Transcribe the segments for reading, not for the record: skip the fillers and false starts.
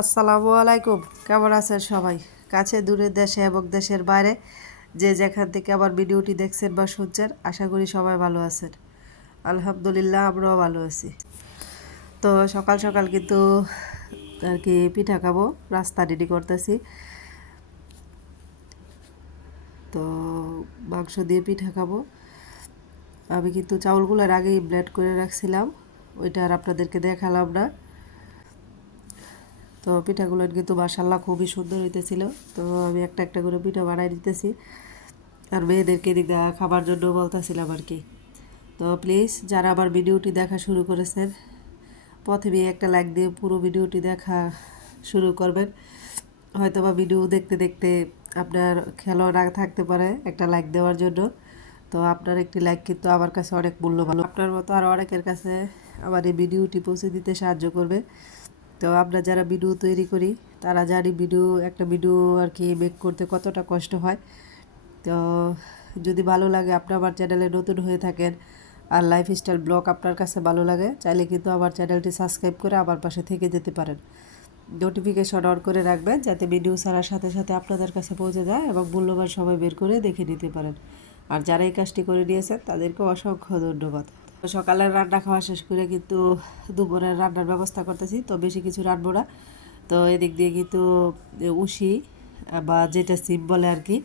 আসসালামু আলাইকুম। কেমন আছেন সবাই? কাছে দূরে দেশে এবং দেশের বাইরে যে যেখান থেকে আমার ভিডিওটি দেখছেন বা শুনছেন, আশা করি সবাই ভালো আছেন। আলহামদুলিল্লাহ, আমরাও ভালো আছি। তো সকাল সকাল কিন্তু আর কি পিঠা খাবো, রাস্তা রেডি করতেছি। তো মাংস দিয়ে পিঠা খাবো। আমি কিন্তু চাউলগুলোর আগেই ব্লেন্ড করে রাখছিলাম, ওইটা আর আপনাদেরকে দেখালাম না। তো পিঠাগুলো কিন্তু মাশাল্লাহ খুবই সুন্দর হইতেছিল। তো আমি একটা একটা করে পিঠা বানাই দিতেছি আর মেয়েদেরকে এদিক দেখা খাবার জন্য বলতেছিলাম আর কি। তো প্লিজ যারা আবার ভিডিওটি দেখা শুরু করেছেন, প্রথমে একটা লাইক দিয়ে পুরো ভিডিওটি দেখা শুরু করবেন। হয়তো বা ভিডিও দেখতে দেখতে আপনার খেয়ালও না থাকতে পারে একটা লাইক দেওয়ার জন্য। তো আপনার একটি লাইক কিন্তু আমার কাছে অনেক মূল্যবান। আপনার মতো আর অনেকের কাছে আমার এই ভিডিওটি পৌঁছে দিতে সাহায্য করবে। তো আমরা যারা ভিডিও তৈরি করি তারা জানি একটা ভিডিও আর কি মেক করতে কতটা কষ্ট হয়। তো যদি ভালো লাগে, আপনি আমার চ্যানেলে নতুন হয়ে থাকেন আর লাইফস্টাইল ব্লগ আপনার কাছে ভালো লাগে, চাইলে কিন্তু আমার চ্যানেলটি সাবস্ক্রাইব করে আমার পাশে থেকে যেতে পারেন। নোটিফিকেশন অন করে রাখবেন যাতে ভিডিও ছাড়ার সাথে সাথে আপনাদের কাছে পৌঁছে যায় এবং মূল্যবান সময় বের করে দেখে নিতে পারেন। আর যারা এই কাজটি করে নিয়েছেন তাদেরকে অসংখ্য ধন্যবাদ। সকালের রান্না খাওয়া শেষ করে কিন্তু দুপুরের রান্নার ব্যবস্থা করতেছি। তো বেশি কিছু রান্না না। তো এদিক দিয়ে কিন্তু উশি বা যেটা সিম বলে আর কি,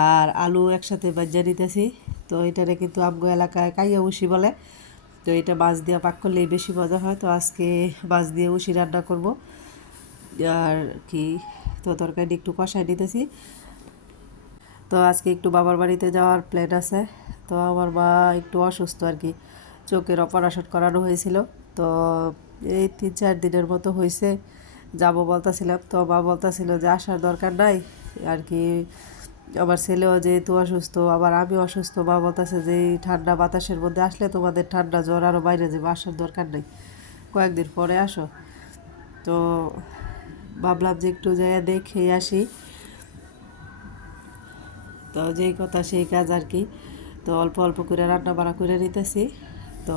আর আলু একসাথে বাজ্যা নিতেছি। তো এটারে কিন্তু আমগো এলাকায় কাইয়া উশি বলে। তো এটা মাছ দিয়ে পাক করলেই বেশি মজা হয়। তো আজকে মাছ দিয়ে উশি রান্না করব আর কি। তো তরকারি একটু কষাই নিতেছি। তো আজকে একটু বাবার বাড়িতে যাওয়ার প্ল্যান আছে। তো আমার মা একটু অসুস্থ আর কি, চোখের অপারেশন করানো হয়েছিল। তো এই 3-4 দিনের মতো হয়েছে, যাব বলতেছিলাম। তো মা বলতেছিল যে আসার দরকার নাই আর কি। আমার ছেলেও যেহেতু অসুস্থ, আবার আমি অসুস্থ, মা বলতেছে যে এই ঠান্ডা বাতাসের মধ্যে আসলে তোমাদের ঠান্ডা জ্বর আরও বাইরে যাবে, আসার দরকার নেই, কয়েকদিন পরে আসো। তো ভাবলাম যে একটু জায়গা দেখে আসি। তো যেই কথা সেই কাজ আর কি। তো অল্প অল্প করে রান্না বাড়া করে নিতেছি। তো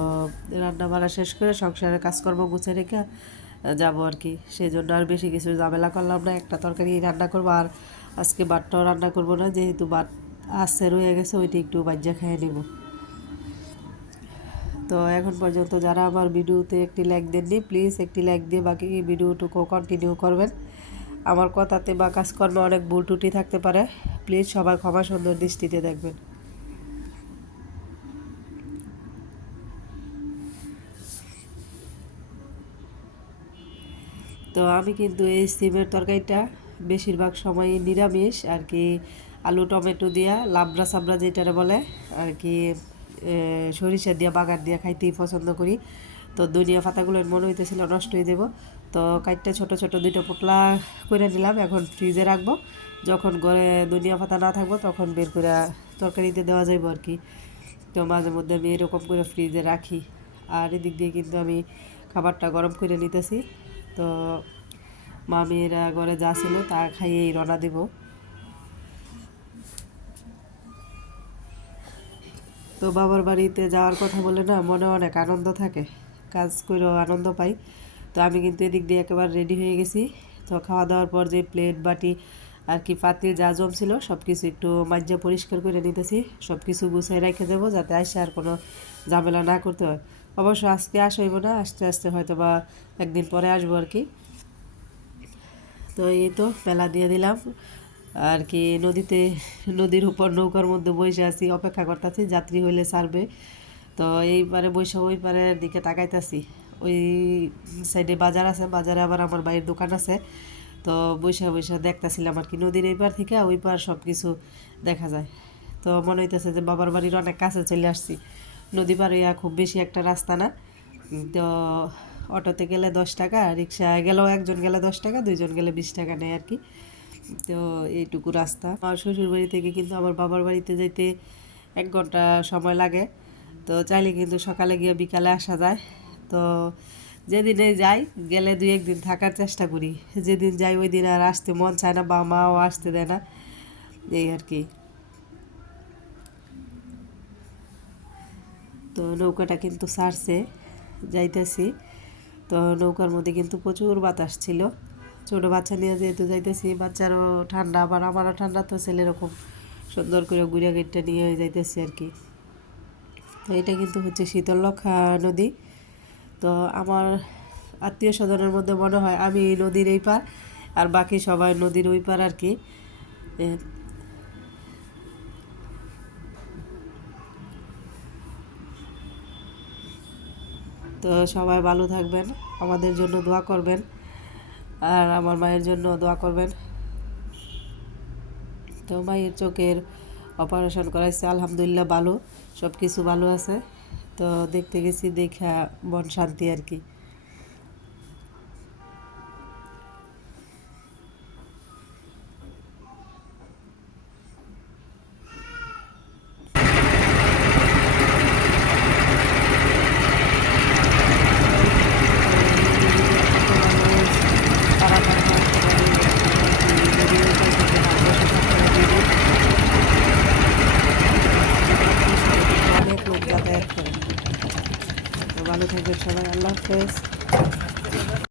রান্না বাড়া শেষ করে সংসারের কাজকর্ম গুছিয়ে রেখে যাবো আর কি। সেই জন্য আর বেশি কিছু ঝামেলা করলাম না, একটা তরকারি রান্না করবো। আর আজকে ভাতটাও রান্না করবো না, যেহেতু ভাত আছে রয়ে গেছে, ওইটি একটু বাজ্যা খেয়ে নেব। তো এখন পর্যন্ত যারা আমার ভিডিওতে একটি লাইক দেননি, প্লিজ একটি লাইক দিয়ে বাকি ভিডিওটুকু কন্টিনিউ করবেন। আমার কথাতে বা কাজকর্মে অনেক ভুল ত্রুটি থাকতে পারে, প্লিজ সবাই ক্ষমা সুন্দর দৃষ্টিতে দেখবেন। তো আমি কিন্তু এই সিমের তরকারিটা বেশিরভাগ সময় নিরামিষ আর কি, আলু টমেটো দিয়া লাবড়া সাবড়া যেটারে বলে আর কি, সরিষা দিয়া বাগার দিয়া খাইতেই পছন্দ করি। তো ধনিয়া পাতাগুলো মনে হইতেছিল নষ্ট হয়ে যাব। তো কাইটটা ছোট ছোট দুইটা পোটলা করে নিলাম, এখন ফ্রিজে রাখবো। যখন ঘরে ধনিয়া পাতা না থাকবো তখন বের করে তরকারিতে দেওয়া যাইব আর কি। তো মাঝে মধ্যে আমি এরকম করে ফ্রিজে রাখি। আর এদিক দিয়ে কিন্তু আমি খাবারটা গরম করে নিতেছি। তো মামিরা ঘরে যা ছিল তা খাইয়েই রওনা দিব। তো বাবার বাড়িতে যাওয়ার কথা বলে না মনে অনেক আনন্দ থাকে, কাজ করেও আনন্দ পাই। তো আমি কিন্তু এদিক দিয়ে একেবারে রেডি হয়ে গেছি। তো খাওয়া দাওয়ার পর যে প্লেট বাটি আর কি পাতিল যা জমছিল সব কিছু একটু মাজ্জা পরিষ্কার করে নিতেছি, সব কিছু গুছিয়ে রেখে দেবো যাতে আসে আর কোনো ঝামেলা না করতে হয়। অবশ্য আজকে আসইব না, আস্তে আস্তে হয়তো বা একদিন পরে আসবো আর কি। তো এই তো মেলা দিয়ে দিলাম আর কি। নদীর উপর নৌকার মধ্যে বসে আছি, অপেক্ষা করতেছি যাত্রী হইলে ছাড়বে। তো এই পারে বসে ওই পারের দিকে তাকাইতেছি। ওই সাইডে বাজার আছে, বাজারে আবার আমার বাড়ির দোকান আছে। তো বৈশা বৈশা দেখতেছিলাম আর কি, নদীর এই পার থেকে ওই পার সব কিছু দেখা যায়। তো মনে হইতেছে যে বাবার বাড়ির অনেক কাছে চলে আসছি। নদী পার হইয়া খুব বেশি একটা রাস্তা না। তো অটোতে গেলে 10 টাকা, রিক্সায় গেলেও একজন গেলে 10 টাকা, দুইজন গেলে 20 টাকা নেয় আর কি। তো এইটুকু রাস্তা। আমার শ্বশুর বাড়ি থেকে কিন্তু আমার বাবার বাড়িতে যেতে 1 ঘন্টা সময় লাগে। তো চাইলে কিন্তু সকালে গিয়ে বিকালে আসা যায়। তো যেদিনে যাই গেলে 2-1 দিন থাকার চেষ্টা করি, যেদিন যাই ওই দিন আর আসতে মন চায় না বা মাও আসতে দেয় না, এই আর কি। তো নৌকাটা কিন্তু ছাড়ছে, যাইতেছি। তো নৌকার মধ্যে কিন্তু প্রচুর বাতাস ছিল। ছোটো বাচ্চা নিয়ে যেহেতু যাইতেছি, বাচ্চারও ঠান্ডা আবার আমারও ঠান্ডা, তো ছেলেরকম সুন্দর করে গুড়িয়া গেটটা নিয়ে যাইতেছি আর কি। তো এটা কিন্তু হচ্ছে শীতলক্ষ্যা নদী। তো আমার আত্মীয় স্বজনের মধ্যে মনে হয় আমি এই নদীর এই পার আর বাকি সবাই নদীর ওই পার আর কি। এ, তো সবাই ভালো থাকবেন, আমাদের জন্য দোয়া করবেন, আর আমার মায়ের জন্য দোয়া করবেন। তো মায়ের চোখের অপারেশন করাইছে, আলহামদুলিল্লাহ ভালো, সব কিছু ভালো আছে। তো দেখতে গেছি, দেখা মন শান্তি আর কি। অনেক লোক যাতায়াত করে। তো ভালো থাকবেন সবাই, আল্লাহ হাফেজ।